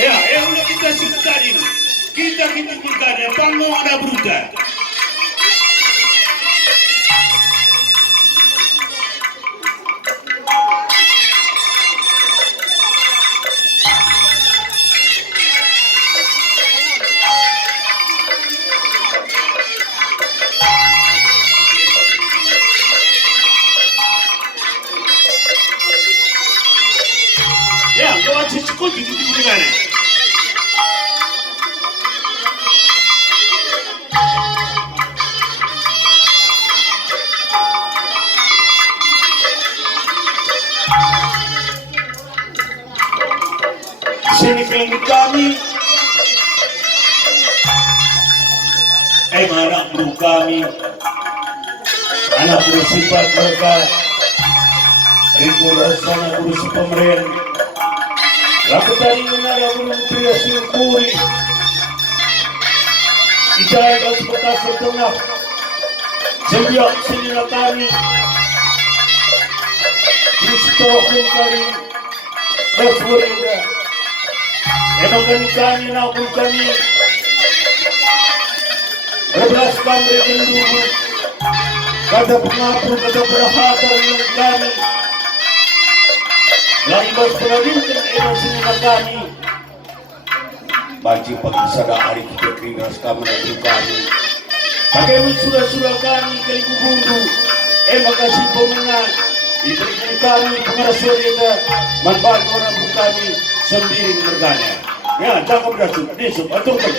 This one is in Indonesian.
Ya, udah kita sebutkan ini. Kita tunjukkan ya, panggung ada brutal. Ya, kau cuci gitu gimana? Sini klinik kami, anak guru kami, anak guru sifat mereka, regulasi guru si pemerintah. Laku tadi menara belum tidak silpuri. Ijai dan sebetas setengah. Sebiak sinilah kami. Disetorohkan kami. Raswurida. Emang kami naupun kami. Berbelaskan mereka dulu. Kata pengapur, kata berhatar dengan kami. Lagi bos peradinkan emosi kami. Baji pagi hari kita keringas kami dan kami. Bagaimana surah-surah kami kali kubundu. Makasih pemenang. Diberikan kami pengarasur kita. Manfaat orang kami sendiri berganya. Ya, cakap dah sudah. Besok, aturkan.